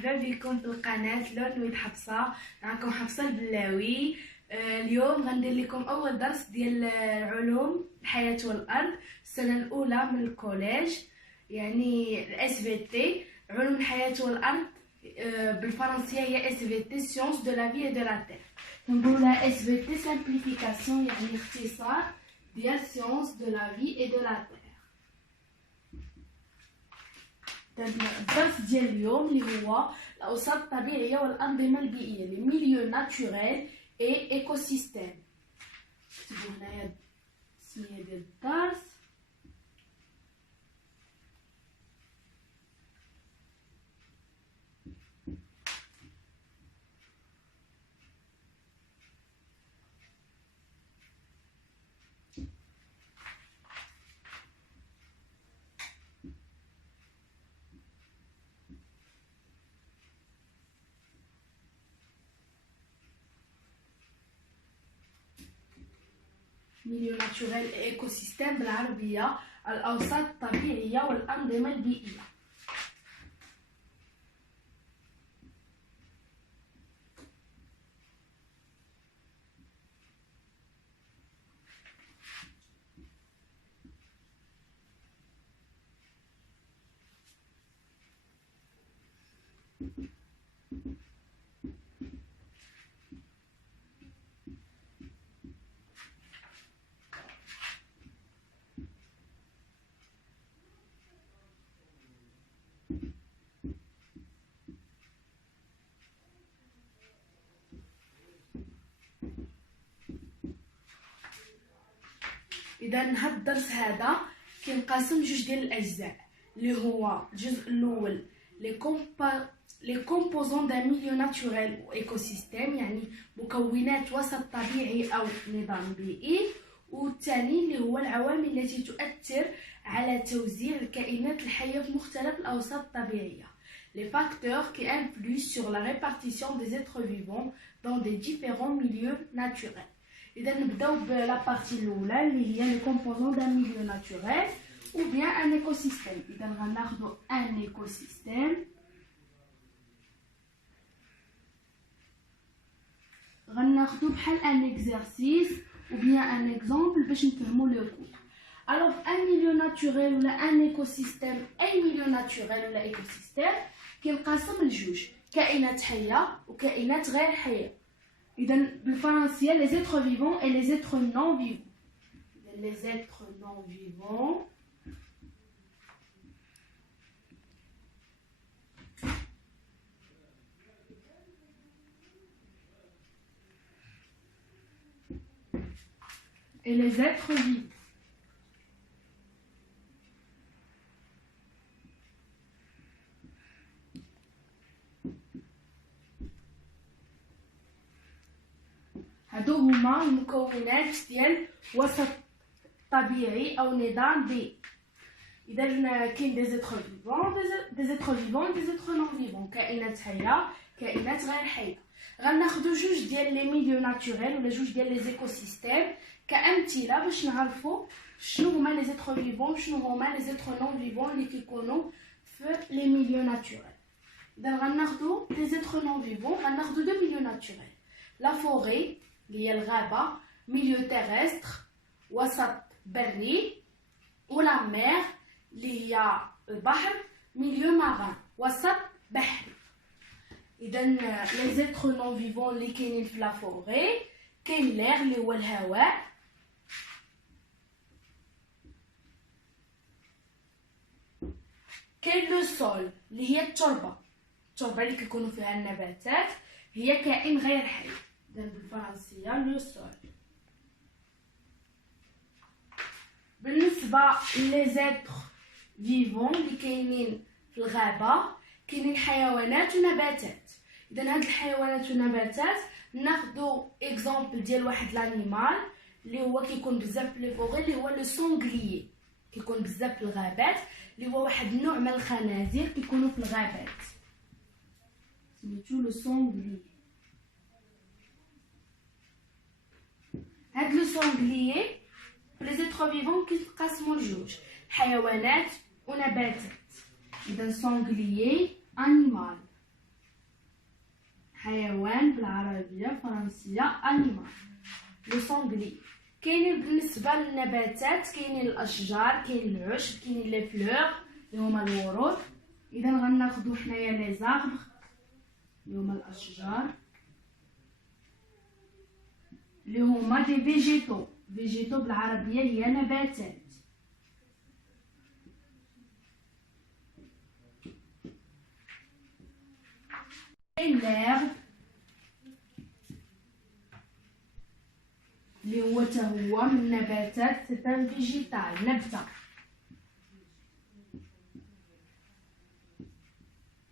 مرحبا بكم في القناة لون ويد حفصة. معكم حفصة البلاوي. اليوم غندير لكم أول درس ديال علوم الحياة والأرض السنة الأولى من الكوليج، يعني SVT علوم الحياة والأرض. بالفرنسية هي SVT Sciences de la vie et de la terre. نقولها SVT Simplification، يعني اختصار ديال Sciences de la vie et de la terre. الدرس ديال اليوم اللي هو الأوساط الطبيعية والأنظمة البيئية، لي ميليو ناتوريل اي ايكوسيستيم. كتبوا هنايا السمية ديال الدرس. ميليو ناتوريل ايكوسيستيم بالعربية الأوساط الطبيعية والأنظمة البيئية. إذا هاد الدرس هذا كينقسم جوج ديال الأجزاء، اللي هو الجزء الأول لي كومبوزون دا ميليو ناتوريل و ايكوسيستيم، يعني مكونات وسط طبيعي أو نظام بيئي، والثاني اللي هو العوامل التي تؤثر على توزيع الكائنات الحية في مختلف الأوساط الطبيعية، les facteurs qui influent sur la répartition des êtres vivants dans des différents milieux naturels. إذا نبداو بلا بارتي الأولى اللي هي لي كومبوزون دان ميليو ناتوريل ou bien un écosystème. إذا غناخدو un écosystème. غناخدو بحال un exercice ou bien un exemple باش نفهمو لو كود. Alors un milieu naturel ولا un écosystème، أي milieu naturel ولا écosystème كينقسم لجوج، كائنات حية وكائنات غير حية. إذا بالفرنسية les êtres vivants et les êtres non vivants. Les êtres non vivants et les êtres vivants. هادو هما المكونات ديال وسط طبيعي او نظام بيئي. اذا كاين دي زيتر فيفون دي زيتر نون فيفون، كائنات حيه كائنات غير حيه. غناخدو جوج ديال لي ميليو ناتوريل ولا جوج ديال لي زيكوسيستيم كامثله باش نعرفوا شنو هما لي زيتر فيفون شنو هما لي زيتر نون فيفون اللي كيكونوا في لي ميليو ناتوريل. اذا غناخدو لي زيتر نون فيفون، غناخدو دو ميليو ناتوريل، لا فوري اللي هي الغابة، ميليو تيرستر وسط بري، ولا مير اللي هي البحر، ميليو ماران وسط بحري. إذا لي زيتر نون فيفون اللي كاينين في لا فوري، كاين لير اللي هو الهواء، كاين لو سول اللي هي التربة اللي كيكونوا فيها النباتات، هي كائن غير حي. إذا بالفرنسية لو سول. بالنسبة لي زيتر فيفون اللي كاينين في الغابة، كاينين حيوانات ونباتات. إذا هاد الحيوانات والنباتات ناخدو اكزامبل ديال واحد لانيمال اللي هو كيكون بزاف في لي فوغي، اللي هو لو سونغليي، كيكون بزاف في الغابات، اللي هو واحد النوع من الخنازير كيكونوا في الغابات، سميتو لو سونغليي. هاد لو سونغليي لي زيتر فيفون كيتقسموا لجوج، حيوانات ونباتات. إذا سونغليي انيمال حيوان بالعربية الفرنسية أنيمال. لو سونغلي. كاينين بالنسبة للنباتات كاينين الأشجار، كاين العشب، كاينين لي فلور اللي هما الورود. إذا غناخدو حنايا لي زاربغ اللي هما الأشجار اللي هما دي فيجيتو. فيجيتو بالعربية هي نباتات. كاين ليرب اللي هو تا هو من النباتات، سيتان فيجيتال نبتة.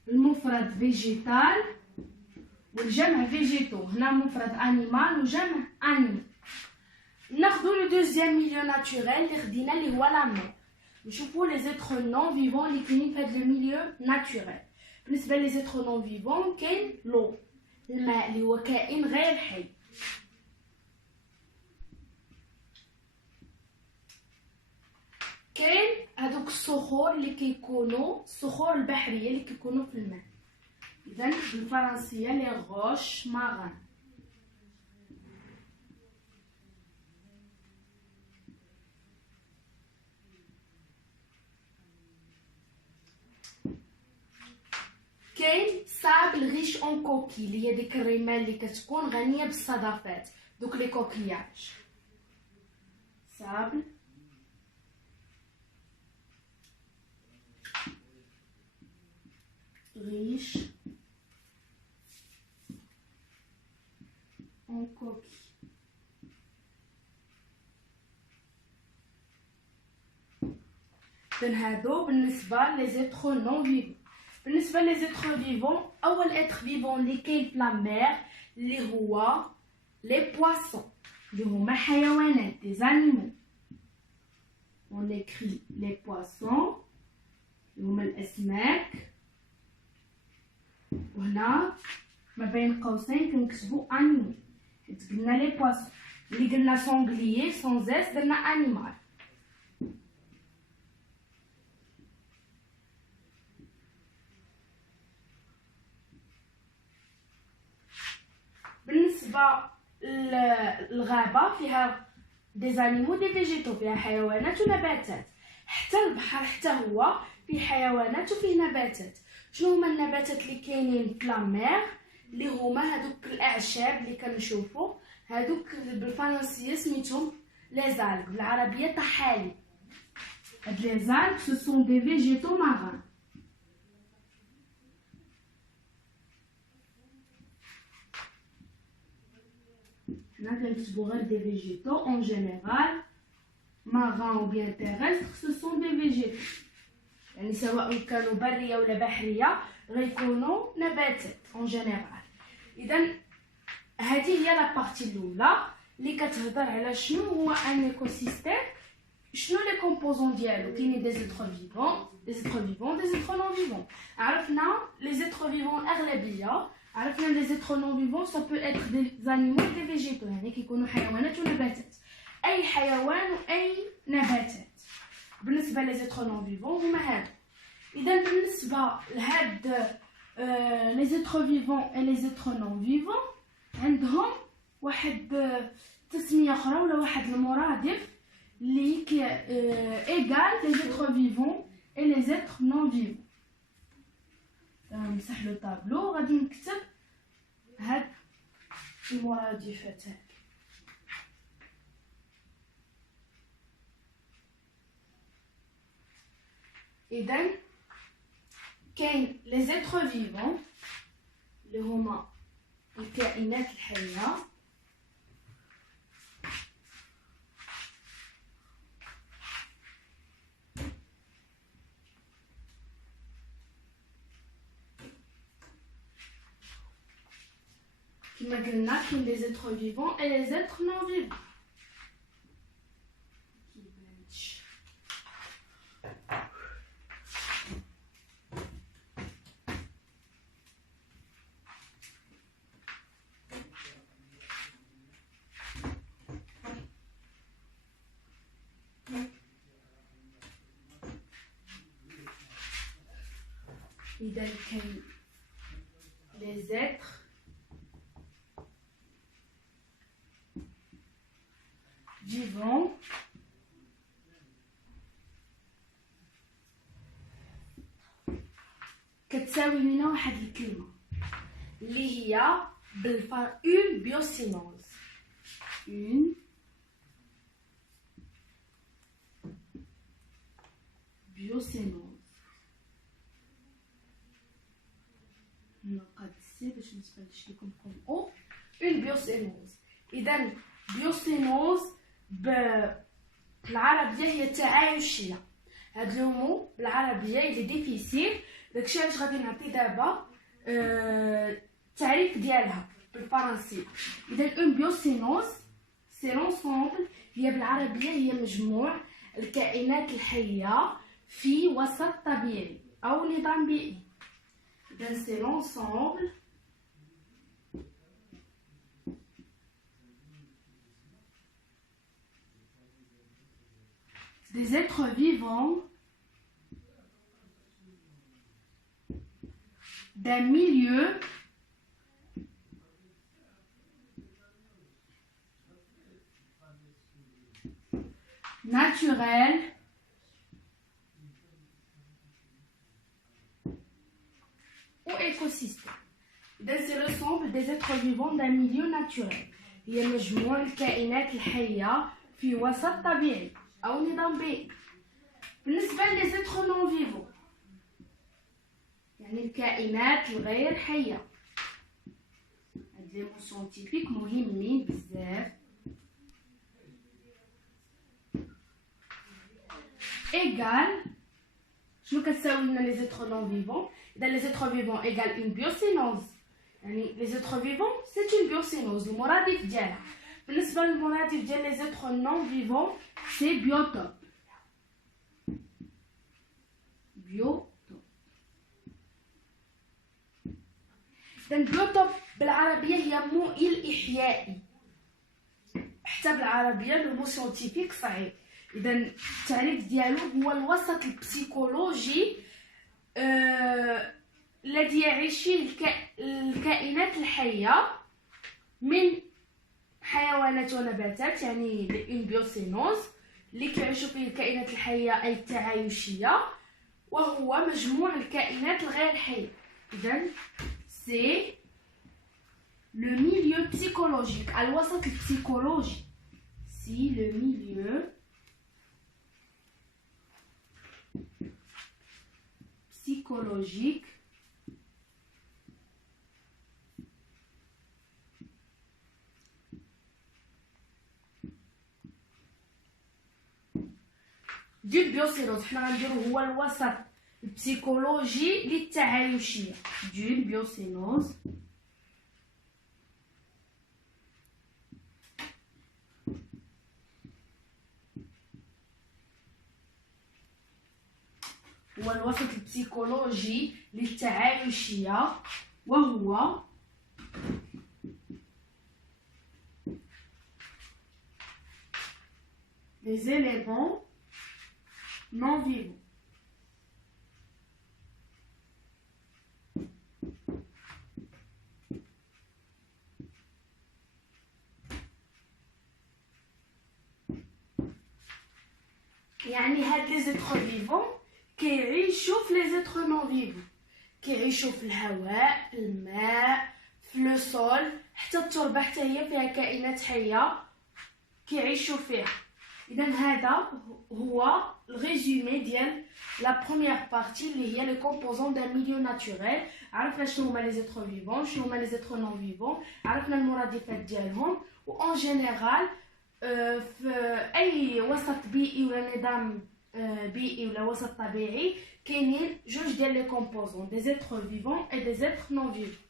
المفرد فيجيتال والجمع فيجيتو. هنا مفرد انيمال وجمع انيمال. ناخدو لو دوزيام ميليو ناتوريل اللي خدينا اللي هو لا مير. نشوفو لي زيتر نون فيفون اللي كاينين في هاد لو ميليو ناتوريل. بالنسبه لي زيتر نون فيفون كاين لو الماء اللي هو كائن غير حي. كاين هادوك الصخور اللي كيكونوا الصخور البحريه اللي كيكونوا في الماء. اذا بالفرنسيه لي غوش ماران. كاين سابل ريش اون كوكي اللي هي ديك الرمال اللي كتكون غنيه بالصدفات، دوك لي كوكياج. سابل ريش اون كوكي. إذن هادو بالنسبه لي زيتر نون فيفون. بالنسبه لي زيتر فيفون، اول اتر فيفون اللي كاين في لا مير اللي هو لي بواسون اللي هما حيوانات دي زانيمو. اون اكري لي بواسون اللي هما الاسماك، وهنا ما بين قوسين كنكتبو انيمو حيت قلنا لي بواسون. اللي قلنا سونغليي سون زيس درنا انيمال. بالنسبه للغابه فيها دي زانيمو دي فيجيتو، فيها حيوانات ونباتات. حتى البحر حتى هو فيه حيوانات وفيه نباتات. شنو هما النباتات اللي كاينين في لا مير؟ اللي هما هادوك الاعشاب اللي كنشوفو، هادوك بالفرنسيه سميتهم لي زالغ، بالعربيه طحالب. هاد لي زالغ سو سون دي فيجيتو ماران. هنا كنكتبو غير دي فيجيتو اون جينيرال. ماران ou bien terrestre ce sont des végétaux، يعني سواء كانوا بريه ولا بحريه غيكونوا نباتات اون جينيرال. اذا هذه هي لا بارتي الاولى اللي كتهضر على شنو هو ان ايكوسيستيم، شنو لي كومبوزون ديالو. كاينين دي زيتر فيفون، دي زيتر فيفون، دي زيتر نون فيفون. عرفنا لي زيتر فيفون اغلبيه، عرفنا لي زيتر نون فيفون سا بو اتر دي زانيمو دي فيجيتو، يعني كيكونوا حيوانات ونباتات، اي حيوان واي نباتات. بالنسبه لي زيتر نون فيفون هما هادو. اذا بالنسبه لهاد لي زيتر فيفون اي لي زيتر نون فيفون عندهم واحد تسميه اخرى ولا واحد المرادف اللي كي ايغال لي زيتر فيفون اي لي زيتر نون فيفون. نمسح لو طابلو غادي نكتب هاد المرادفات هادي. إذن كاين لي زيتر فيفون اللي هما الكائنات الحية، كما قلنا كاين لي زيتر فيفون اي لي زيتر نون فيفون. إذا كاين لي زيتر vivants كتساوي لنا واحد الكلمة اللي هي اون بيوسينوز. اون بيوسينوز. نقاد السي باش متبانش لكم كوم او. اون بيوسينوز. اذا بيوسينوز بالعربيه هي تعايشيه. هاد لو مو بالعربيه اللي ديفيسيل، داكشي علاش غادي نعطي دابا التعريف ديالها بالفرنسيه. اذا اون بيوسينوز سي لونسومبل، هي بالعربيه هي مجموع الكائنات الحيه في وسط طبيعي او نظام بيئي. اذا سي لونسومبل des êtres vivants d'un milieu naturel ou écosystème. C'est l'ensemble des êtres vivants d'un milieu naturel. هي مجموع الكائنات الحية في وسط طبيعي أو نظام بيئي. بالنسبة لي زيتخ نون فيفون يعني الكائنات الغير حية. هاد لي مو سيانتيفيك مهمين بزاف. إيغال شنو كتساوي لنا لي زيتخ نون فيفون؟ إذا لي زيتخ فيفون إيغال أون بيوسينوز، يعني لي زيتخ فيفون سي أون بيوسينوز المرادف ديالها. بالنسبة للمرادف ديال لي زيتخ نون فيفون سي بيوتوب. بيوتوب. إذا بيوتوب بالعربية هي مؤيل إحيائي. حتى بالعربية لو مو سيانتيفيك صعيب. إذا التعريف ديالو هو الوسط البسيكولوجي الذي يعيش فيه الكائنات الحية من حيوانات ونباتات، يعني اون بيوسينوز اللي كيعيشوا فيه الكائنات الحية أي التعايشية، وهو مجموع الكائنات الغير حية. إذا سي لو ميليو بسيكولوجيك، الوسط البسيكولوجي. سي لو ميليو psychologique ديال بيوسينوز. حنا غنديرو هو الوسط البسيكولوجي للتعايشيه ديال بيوسينوز. هو الوسط البسيكولوجي للتعايشيه، وهو les éléments non vivants. يعني هاد لي زيتخ فيفون كيعيشوا في لي زيتخ نون فيفون، كيعيشوا في الهواء، في الماء، في لو سول، حتى التربه حتى هي فيها كائنات حيه كيعيشوا فيها. اذا هذا هو الريزومي ديال لا بروميير بارتي اللي هي لي كومبوزون دان ميليو ناتوريل. عرفنا شنو هما لي زيتخ فيفون، شنو هما لي زيتخ نون فيفون، عرفنا المرادفات ديالهم، و اون جينيرال في اي وسط بيئي ولا نظام بيئي ولا وسط طبيعي كاينين جوج ديال لي كومبوزون، دي زيتخ فيفون اي دي زيتخ نون فيفون.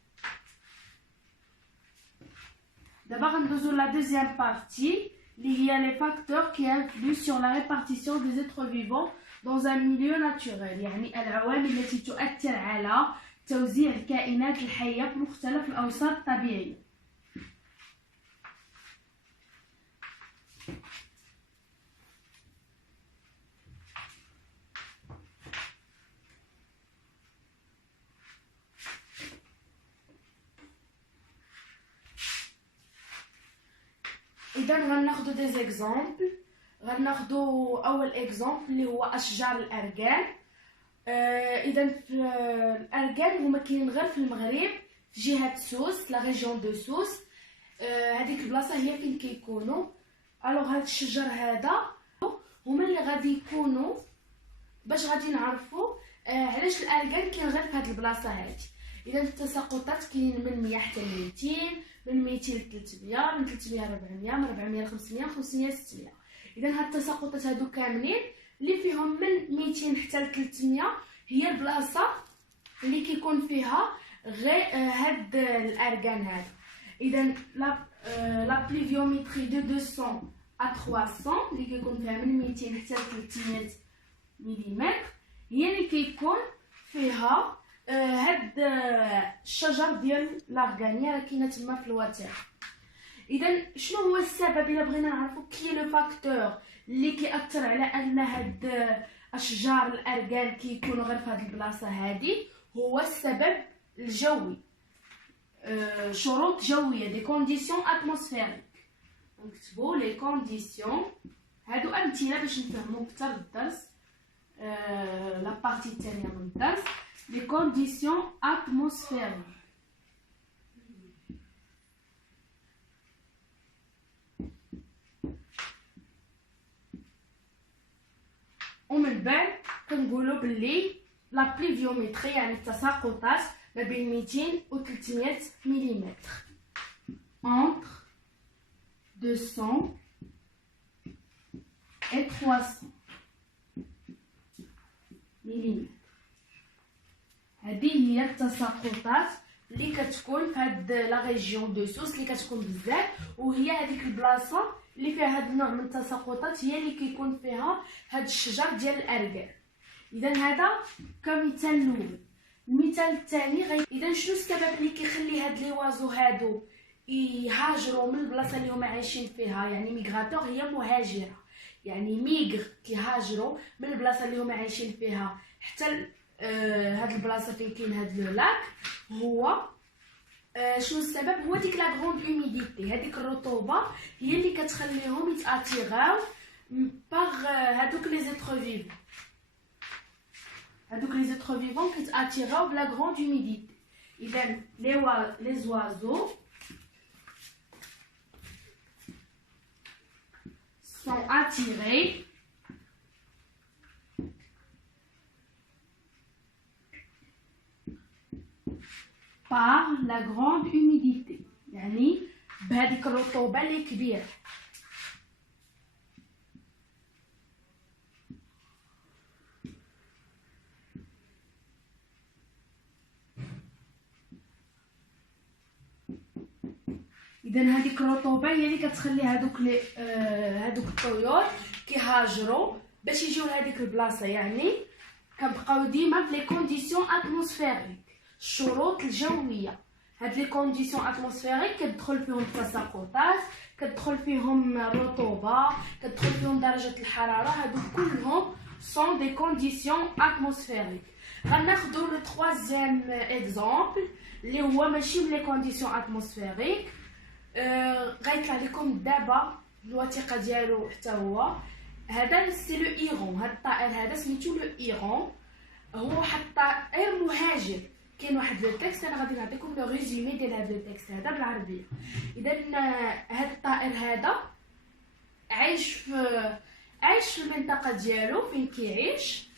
دابا غندوزو لا دوزيام بارتي اللي هي لي فاكتور كي انفلو sur la répartition des êtres vivants dans un milieu naturel، يعني العوامل التي تؤثر على توزيع الكائنات الحية في مختلف الأوساط الطبيعية. اذا غناخذوا دي زيكزامبل. غناخذوا اول اكزامبل اللي هو اشجار الاركان. اذا في الاركان هما كاينين غير في المغرب في جهه سوس، لا ريجيون دو سوس. هذيك البلاصه هي فين كيكونوا. الوغ هاد الشجر هذا هما اللي غادي يكونوا باش غادي نعرفوا علاش الاركان كاين غير في هاد البلاصه هادي. اذا التساقطات كاين من 100 حتى ل 200، من 200 ل 300، من 300 ل 400، من 400 ل 500، من 500 ل 600. اذا هاد التساقطات هادو كاملين اللي فيهم من 200 حتى ل 300 هي البلاصه اللي كيكون فيها غير هاد الاركان هذا. اذا لا بليفيوميتري دو 200 à 300 اللي كيكون فيها من 200 حتى ل 300 ملم هي اللي كيكون فيها هاد الشجر ديال الارغانيا راه كاينه تما في الوتر. اذا شنو هو السبب الا بغينا نعرفوا كي لو فاكتور اللي كيأثر على ان هاد اشجار الارغان كيكونوا غير في هاد البلاصه هادي؟ هو السبب الجوي، شروط جويه، دي كونديسيون اتموسفيريك. نكتبوا لي كونديسيون هادو امثله باش نفهموا اكثر الدرس، لا بارتي الثانيه من الدرس. لي كونديسيون اتموسفيريك. ومن بعد كنقولوا باللي لا بليفيوميتري يعني التساقطات ما بين 200 و 300 ملم. entre 200 et 300 ملم. هذه هي التساقطات اللي كتكون في هاد لا ريجيون دو سوس اللي كتكون بزاف، وهي هذيك البلاصه اللي فيها هاد النوع من التساقطات هي اللي كيكون فيها هاد الشجر ديال الاركان. اذا هذا كمثال الاول. المثال الثاني اذا شنو السبب اللي كيخلي هاد لي وازو هادو يهاجروا من البلاصه اللي هما عايشين فيها؟ يعني ميغراتور هي مهاجره، يعني ميغر كيهاجروا من البلاصه اللي هما عايشين فيها حتى هاد البلاصه فين كاين هاد لو لاك. هو شنو السبب؟ هو ديك لا غروند هوميديتي، هذيك الرطوبه هي اللي كتخليهم يتاتيغاو باغ هادوك لي زيتر فيفون. هادوك لي زيتر فيفون كيتاتيغاو بلا غروند هوميديتي. اذا لي زوازو sont attirés par la grande humidité، يعني بهذيك الرطوبة اللي كبيرة. اذا هذيك الرطوبه هي اللي كتخلي هادوك الطيور كيهاجروا باش يجيو لهذيك البلاصه. يعني كنبقاو ديما في لي كونديسيون اتموسفيريك، الشروط الجويه. هاد لي كونديسيون اتموسفيريك كتدخل فيهم التساقطات، كتدخل فيهم الرطوبه، كتدخل فيهم درجه الحراره. هادو كلهم سون دي كونديسيون اتموسفيريك. غناخذوا لو ترويزيام اكزامبل اللي هو ماشي من لي كونديسيون اتموسفيريك. غيطلع لكم دابا الوثيقه ديالو حتى هو. هذا سي لو ايرون، هذا الطائر هذا سميتو لو ايرون. هو واحد الطائر مهاجر. كاين واحد لو تكست انا غادي نعطيكم لو ريزومي ديال هذا لو تكست هذا بالعربيه. اذا هذا الطائر هذا عايش في المنطقه ديالو فين كيعيش.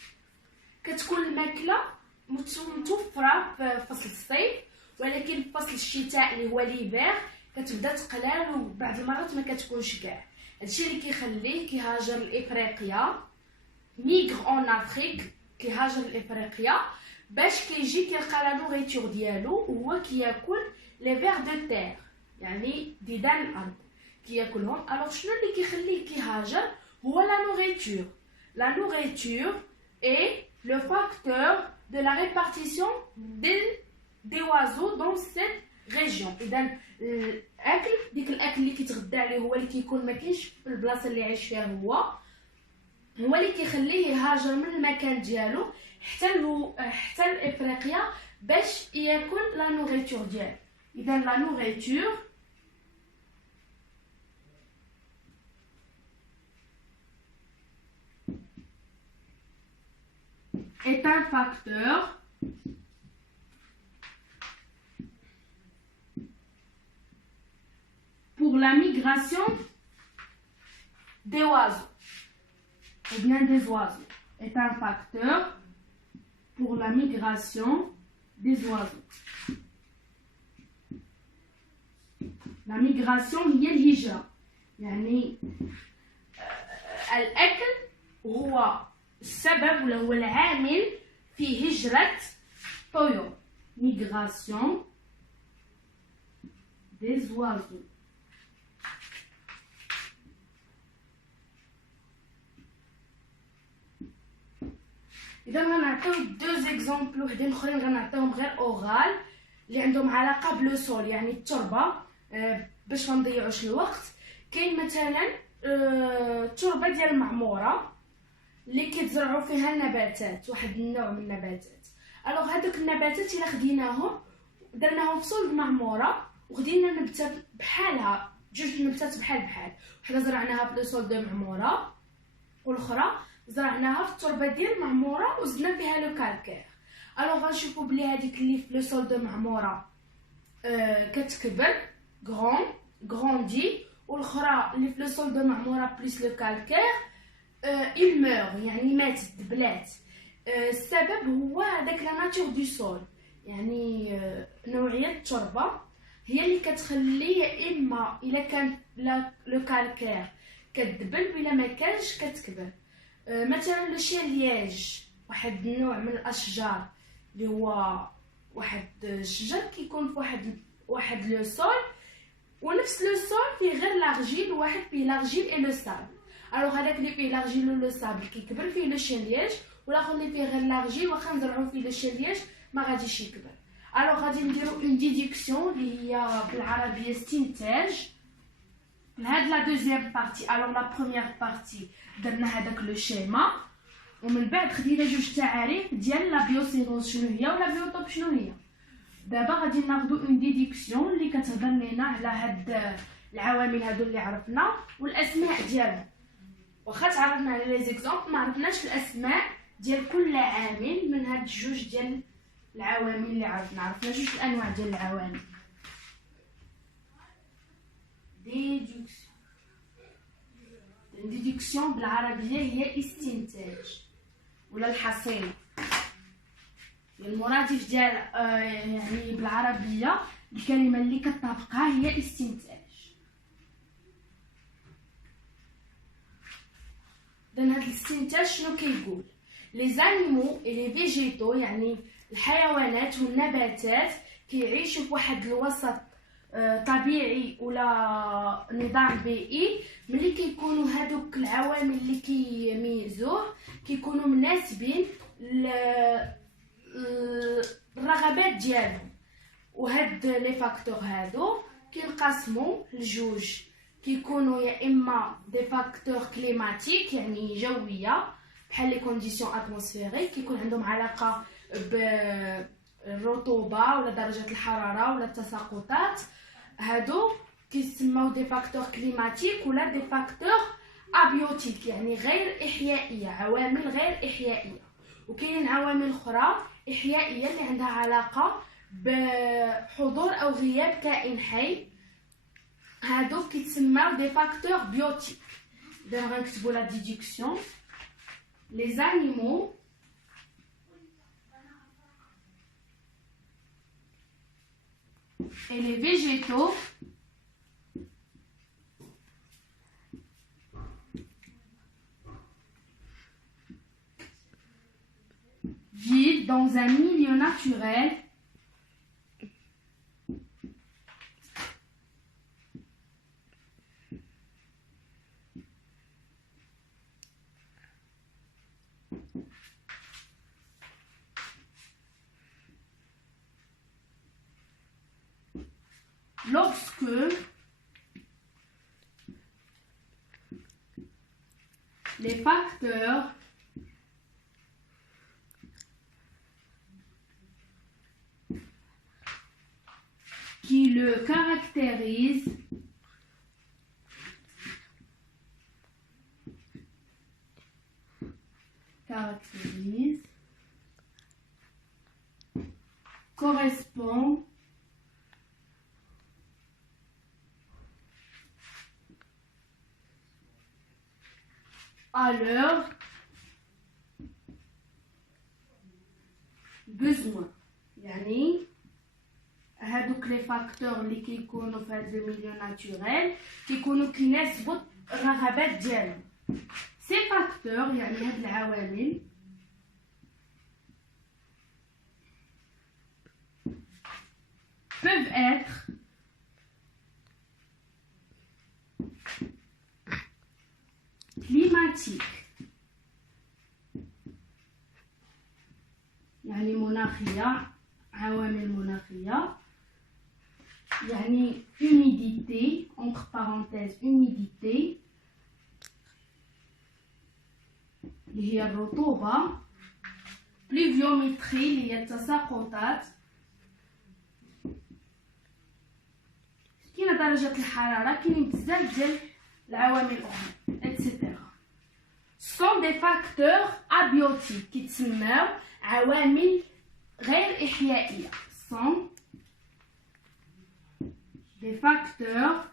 كتكون الماكله متوفره في فصل الصيف، ولكن في فصل الشتاء اللي هو ليفير كتبدا تقلال، وبعض المرات ما كتكونش كاع. هادشي اللي كيخليه كيهاجر لافريقيا، ميغر اون افريك، كيهاجر لافريقيا باش كيجي كيلقى لا نوريتور ديالو، وهو كياكل لي فير دو تير يعني ديدان الارض كياكلهم. الوغ شنو اللي كيخليه كيهاجر؟ هو لا نوريتور. لا نوريتور اي لو فاكتور دو لا ريبارتيسيون دي oiseaux dans cette ريجيون. اذا الاكل، ديك الاكل اللي كيتغدى عليه هو اللي كيكون ما كاينش في البلاصه اللي عايش فيها، هو اللي كيخليه يهاجر من المكان ديالو حتى لافريقيا باش ياكل لا نوريتور ديالو. اذا لا نوريتور est un facteur pour la migration des oiseaux. Ou bien des oiseaux. Est un facteur pour la migration des oiseaux. La migration هي الهجرة. يعني الأكل هو السبب ولا هو العامل في هجرة الطيور. Migration des oiseaux. إذا غنعطيو دو زيكزامبل وحدين اخرين غنعطيهم غير اورال اللي عندهم علاقه بلو سول يعني التربه باش ما نضيعوش الوقت. كاين مثلا التربه ديال المعموره اللي كيتزرعوا فيها النباتات، واحد النوع من النباتات. الوغ هذوك النباتات الا خديناهم درناهم في صلب معموره وخدينا نبته بحالها، جوج نبتات بحال وحده زرعناها في لو سول دو معموره والاخرى زرعناها في التربه ديال المعموره وزدنا فيها لو كالكير. الوغ غنشوفوا بلي هذيك اللي في لو سول دو معموره كتكبر غروندي، والاخرى اللي في لو سول دو معموره بليس لو كالكير il meurt يعني ماتت دبلات. السبب هو هذاك لا ناتور دو سول، يعني نوعيه التربه هي اللي كتخلي يا اما الا كان لو كالكير كتدبل بلا ما كانش كتكبر. مثلا لو شيلياج واحد النوع من الاشجار اللي هو واحد الشجر كيكون في واحد لو سول، ونفس لو سول فيه غير لارجيل، واحد فيه لارجيل اي لو سابل. الوغ هذاك اللي فيه لارجيل و لو سابل كيكبر فيه لو شيلياج، والاخر اللي فيه غير لارجيل واخا نزرعو فيه لو شيلياج ما غاديش يكبر. الوغ غادي نديرو اون ديديكسيون اللي هي بالعربيه استنتاج لهاد لا دوزيام بارتي. الوغ لا بروميير بارتي درنا هذاك لو شيما، ومن بعد خدينا جوج تعاريف ديال لا بيوسينوز شنو هي ولا بيوتوب شنو هي. دابا غادي ناخذوا اون ديديكسيون اللي كتهضر لنا على هاد العوامل هادو اللي عرفنا والاسماء ديالهم. واخا تعرفنا على لي زيكزامبل ما عرفناش الاسماء ديال كل عامل من هاد الجوج ديال العوامل اللي عرفنا جوج الانواع ديال العوامل. ديديكسيون بالعربيه هي استنتاج ولا الحصيله. المرادف ديال يعني بالعربيه الكلمه اللي كتطابقها هي استنتاج. اذا هذا الاستنتاج شنو كيقول؟ لي زانيمو اي لي فيجيتو يعني الحيوانات والنباتات كيعيشوا في واحد الوسط طبيعي ولا نظام بيئي ملي كيكونوا هادوك العوامل اللي كيميزوه كيكونوا مناسبين الرغبات ديالهم. وهاد لي فاكتور هادو كينقسموا لجوج، كيكونوا يا اما دي فاكتور كليماتيك يعني جويه بحال لي كونديسيون اتموسفيريك كيكون عندهم علاقه بالرطوبه ولا درجه الحراره ولا التساقطات، هادو كيسموا دي فاكتور كليماتيك ولا دي فاكتور ابيوتيك يعني غير احيائيه، عوامل غير احيائيه. وكاينين عوامل اخرى احيائيه اللي عندها علاقه بحضور او غياب كائن حي، هادو كيتسموا دي فاكتور بيوتيك. دابا غنكتبوا لا ديدكسيون les animaux et les végétaux vivent dans un milieu naturel lorsque les facteurs qui le caractérisent correspond à leurs besoins. يعني هادوك لي فاكتور اللي كيكونوا في هاد الميليو ناتوريل كيكونوا كيناسبوا الرغبات ديالهم. سي فاكتور يعني هاد العوامل peuvent être climatiques يعني مناخية، عوامل مناخية يعني humidité entre parenthèses humidité اللي هي الرطوبة، pluviométrie اللي هي التساقطات، كاينة درجة الحرارة، كاينين بزاف ديال العوامل الأخرى etc. sont des facteurs abiotiques كيتسماو عوامل غير إحيائية. sont des facteurs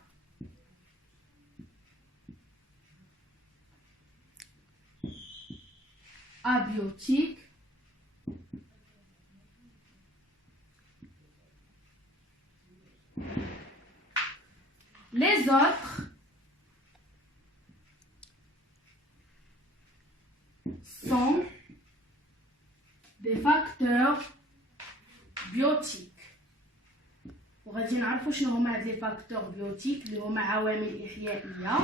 abiotiques les autres sont des facteurs biotiques. وغادي نعرفوا شنو هما هاد لي فاكتور بيوتيك اللي هما عوامل إحيائية.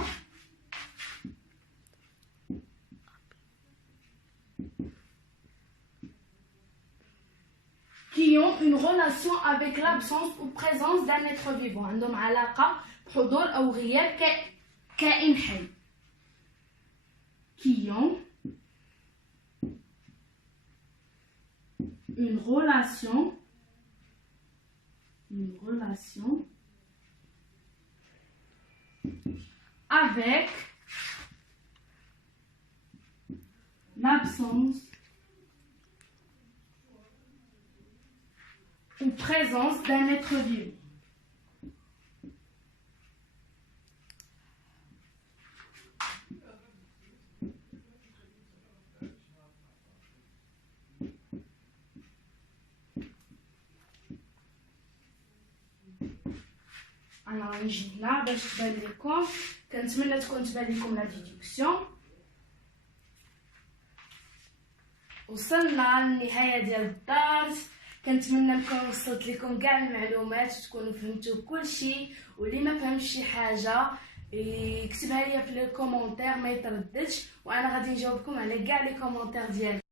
qui ont une relation avec l'absence ou présence d'un être vivant. عندهم علاقة بحضور أو غياب كائن حي. qui ont une relation avec l'absence ou présence d'un être vivant. انا غنجي هنا باش تبان لكم، كنتمنى تكون تبان لكم لا ديدكسيون. وصلنا للنهايه ديال الدرس، كنتمنى نكون وصلت لكم كاع المعلومات وتكونوا فهمتوا كلشي، واللي ما فهمش شي حاجه يكتبها لي في لي كومونتير ما يترددش، وانا غادي نجاوبكم على كاع لي كومونتير ديالكم.